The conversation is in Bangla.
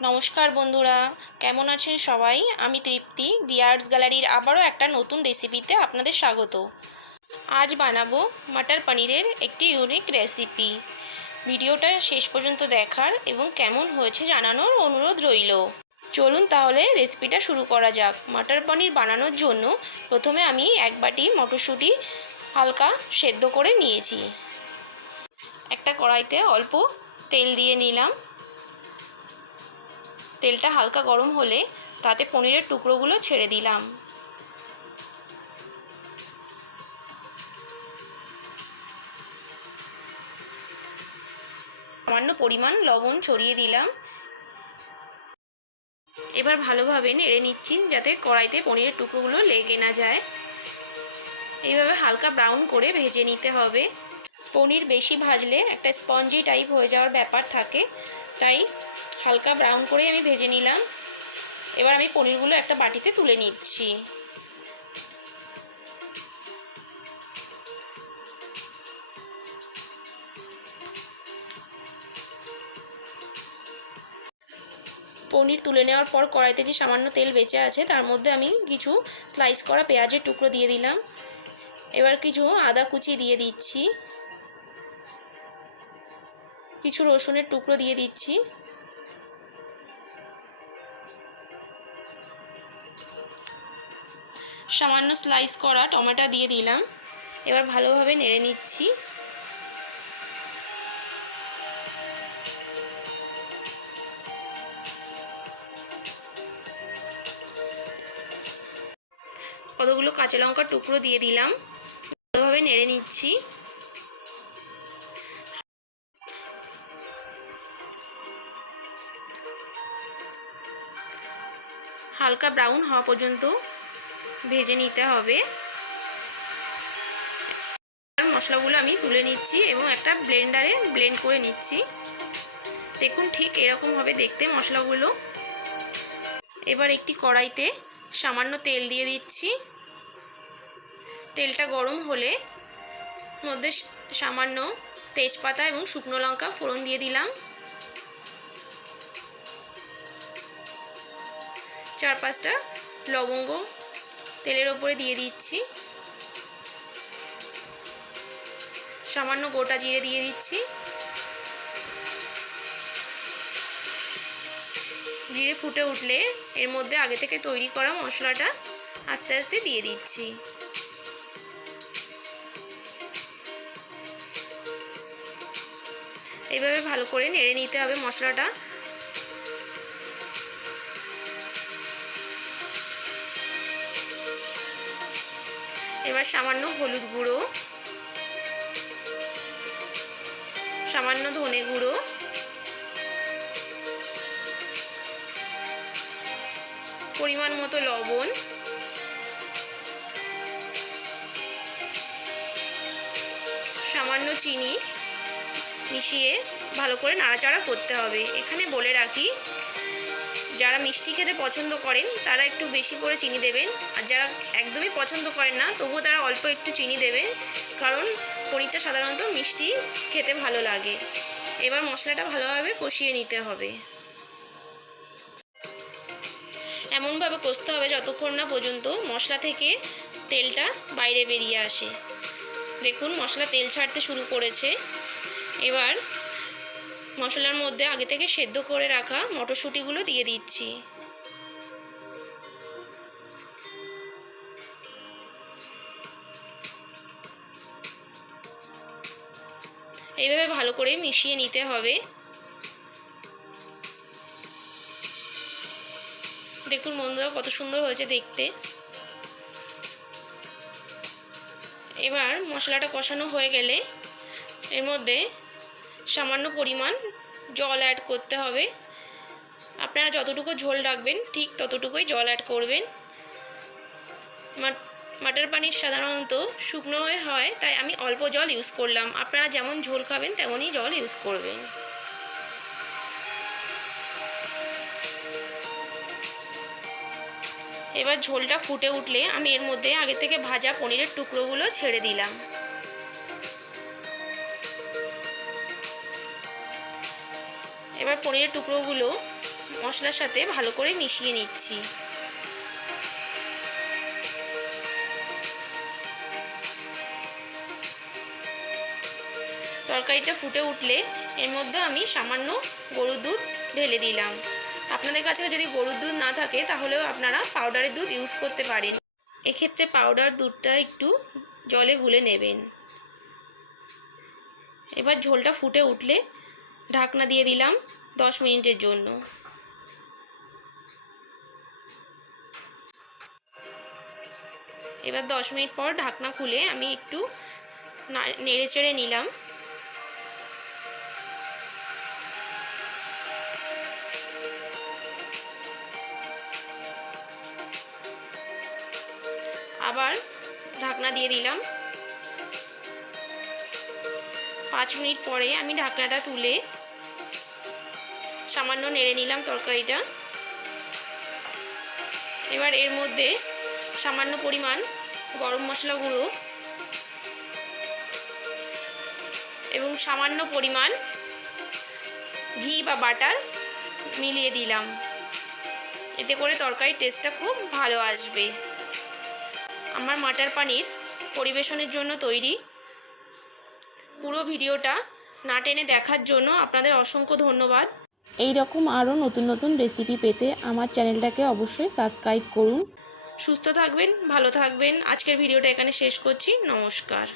নমস্কার বন্ধুরা, কেমন আছেন সবাই? আমি তৃপ্তি দি আর্টস গ্যালারির আবারও একটা নতুন রেসিপিতে আপনাদের স্বাগত। আজ বানাবো মাটার পনিরের একটি ইউনিক রেসিপি ভিডিওটা শেষ পর্যন্ত দেখার এবং কেমন হয়েছে জানানোর অনুরোধ রইল। চলুন তাহলে রেসিপিটা শুরু করা যাক। মাটার পনির বানানোর জন্য প্রথমে আমি এক বাটি মটরশুঁটি হালকা সেদ্ধ করে নিয়েছি। একটা কড়াইতে অল্প তেল দিয়ে নিলাম। তেলটা হালকা গরম হলে তাতে পনিরের টুকরোগুলো ছেড়ে দিলাম। সামান্য পরিমাণ লবণ ছড়িয়ে দিলাম। এবার ভালোভাবে নেড়ে নিচ্ছি যাতে কড়াইতে পনিরের টুকরোগুলো লেগে না যায়। এইভাবে হালকা ব্রাউন করে ভেজে নিতে হবে। পনির বেশি ভাজলে একটা স্পঞ্জি টাইপ হয়ে যাওয়ার ব্যাপার থাকে, তাই হালকা ব্রাউন করে আমি ভেজে নিলাম। এবার আমি পনিরগুলো একটা বাটিতে তুলে নিচ্ছি। পনির তুলে নেওয়ার পর কড়াইতে যে সামান্য তেল বেঁচে আছে, তার মধ্যে আমি কিছু স্লাইস করা পেঁয়াজের টুকরো দিয়ে দিলাম। এবার কিছু আদা কুচি দিয়ে দিচ্ছি। কিছু রসুনের টুকরো দিয়ে দিচ্ছি। সামান্য স্লাইস করা টমেটো দিয়ে দিলাম। এবার ভালোভাবে নেড়ে নিচ্ছি। কতগুলো কাঁচা লঙ্কার টুকরো দিয়ে দিলাম। ভালোভাবে নেড়ে নিচ্ছি। হালকা ব্রাউন হওয়া পর্যন্ত ভেজে নিতে হবে। মশলাগুলো আমি তুলে নিচ্ছি এবং একটা ব্লেন্ডারে ব্লেন্ড করে নিচ্ছি। দেখুন ঠিক এরকম হবে দেখতে মশলাগুলো। এবার একটি কড়াইতে সামান্য তেল দিয়ে দিচ্ছি। তেলটা গরম হলে মধ্যে সামান্য তেজপাতা এবং শুকনো লঙ্কা ফোড়ন দিয়ে দিলাম। চার পাঁচটা লবঙ্গ তেলের ওপরে দিয়ে দিচ্ছি। সামান্য গোটা জিরে দিয়ে দিচ্ছি। জিরে ফুটে উঠলে এর মধ্যে আগে থেকে তৈরি করা মশলাটা আস্তে আস্তে দিয়ে দিচ্ছি। এইভাবে ভালো করে নেড়ে নিতে হবে মশলাটা। এবার সামান্য হলুদ গুঁড়ো, সামান্য ধনে গুঁড়ো, পরিমাণ মতো লবণ, সামান্য চিনি মিশিয়ে ভালো করে নাড়াচাড়া করতে হবে। এখানে বলে রাখি যারা মিষ্টি খেতে পছন্দ করেন, তারা একটু বেশি করে চিনি দেবেন। আর যারা একদমই পছন্দ করেন না, তবুও তারা অল্প একটু চিনি দেবেন। কারণ পনিরটা সাধারণত মিষ্টি খেতে ভালো লাগে। এবার মশলাটা ভালোভাবে কষিয়ে নিতে হবে। এমনভাবে কষতে হবে যতক্ষণ না পর্যন্ত মশলা থেকে তেলটা বাইরে বেরিয়ে আসে। দেখুন, মশলা তেল ছাড়তে শুরু করেছে। এবার মশলার মধ্যে আগে থেকে সেদ্ধ করে রাখা মটরশুঁটিগুলো দিয়ে দিচ্ছি। এইভাবে ভালো করে মিশিয়ে নিতে হবে। দেখুন বন্ধুরা কত সুন্দর হয়েছে দেখতে। এবার মশলাটা কষানো হয়ে গেলে এর মধ্যে সামান্য পরিমাণ জল অ্যাড করতে হবে। আপনারা যতটুকু ঝোল রাখবেন, ঠিক ততটুকুই জল অ্যাড করবেন। মাটার পানির সাধারণত শুকনো হয়ে হয়, তাই আমি অল্প জল ইউজ করলাম। আপনারা যেমন ঝোল খাবেন, তেমনই জল ইউজ করবেন। এবার ঝোলটা ফুটে উঠলে আমি এর মধ্যে আগে থেকে ভাজা পনিরের টুকরোগুলো ছেড়ে দিলাম। এবার পনিরের টুকরোগুলো মশলার সাথে ভালো করে মিশিয়ে নিচ্ছি। তরকারিটা ফুটে উঠলে এর মধ্যে আমি সামান্য গরুর দুধ ঢেলে দিলাম। আপনাদের কাছে যদি গরুর দুধ না থাকে, তাহলেও আপনারা পাউডারের দুধ ইউজ করতে পারেন। এক্ষেত্রে পাউডার দুধটা একটু জলে গুলে নেবেন। এবার ঝোলটা ফুটে উঠলে ঢাকনা দিয়ে দিলাম। দশ মিনিটের জন্য। এবার দশ মিনিট পর ঢাকনা খুলে আমি একটু নেড়ে চেড়ে নিলাম। আবার ঢাকনা দিয়ে দিলাম। পাঁচ মিনিট পরে আমি ঢাকনাটা তুলে সামান্য নেড়ে নিলাম তরকারিটা। এবার এর মধ্যে সামান্য পরিমাণ গরম মশলা গুঁড়ো এবং সামান্য পরিমাণ ঘি বা বাটার মিলিয়ে দিলাম। এতে করে তরকারির টেস্টটা খুব ভালো আসবে। আমার মাটার পানির পরিবেশনের জন্য তৈরি পুরো ভিডিওটা না টেনে দেখার জন্য আপনাদের অসংখ্য ধন্যবাদ। এই রকম আরও নতুন নতুন রেসিপি পেতে আমার চ্যানেলটাকে অবশ্যই সাবস্ক্রাইব করুন। সুস্থ থাকবেন, ভালো থাকবেন। আজকের ভিডিওটা এখানে শেষ করছি। নমস্কার।